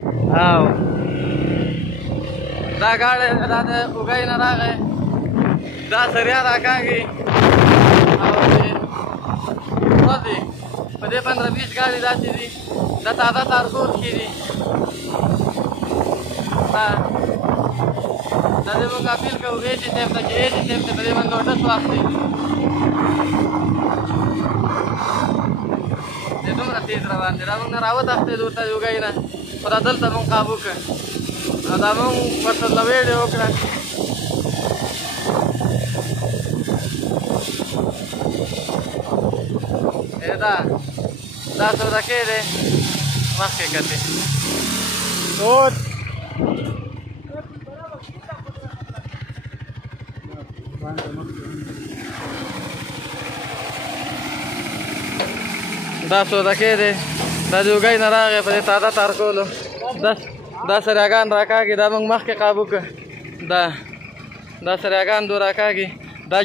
او دا ګاډی دا د اوږی نه راغی دا سریا راکاږي او ورځې په دې 15-20 ګاډي داسې دي دا تازه تارکول کې دي دا دې موږ اپیل کوو ایچي صاحب ته چې ایچي صاحب ته په دې باندې نوټس واخلي دی دومره تېز روان دی را موږ نه راوتښتېدو ورته اوږی نه خو دا دلته موږ قابو کړ او دا موږ ورته لوېډې وکړه دا سوداګي دی مخکې کتې دا سوداګي دی دا د اوږی نه راغی په دې تازه تارکولو دا سریاګان راکاږي دا موږ مخکې قابو کړ دا سریاګان دو راکاږي دا